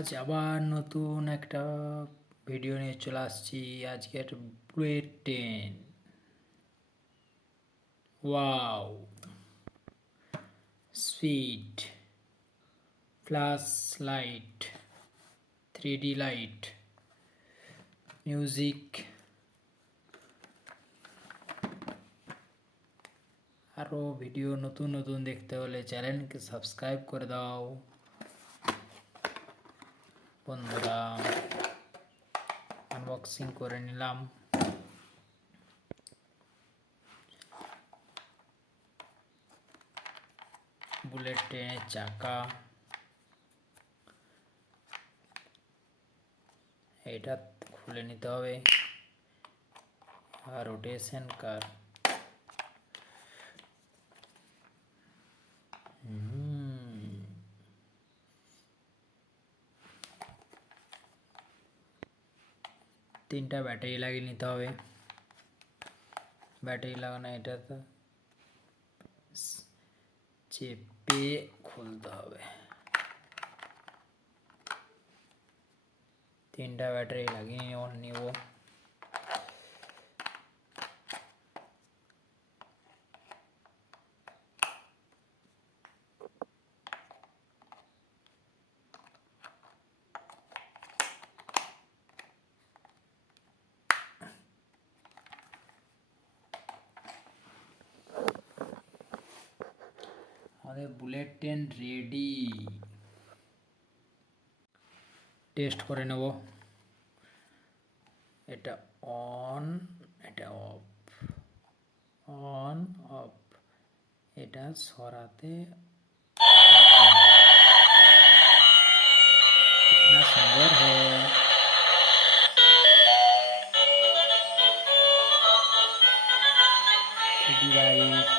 আজ আবার নতুন একটা ভিডিও নিয়ে চলে আসছি। আজকে একটা bullet train, wow, speed, flash light, 3D light, music, আরও ভিডিও নতুন নতুন দেখতে হলে চ্যানেলকে সাবস্ক্রাইব করে দাও বন্ধুরা। আনবক্সিং করে নিলাম। বুলেট ট্রেনের চাকা, এটা খুলে নিতে হবে। আর রোটেশন কার, তিনটা ব্যাটারি লাগিয়ে নিতে হবে। ব্যাটারি লাগানো, এটা তো চেপে খুলতে হবে। তিনটা ব্যাটারি লাগিয়ে নিব। আমাদের বুলেট ট্রেন রেডি। টেস্ট করে নেব। এটা অন, এটা অফ, অন অফ। এটা সরাতে कितना सुंदर है। 3D light,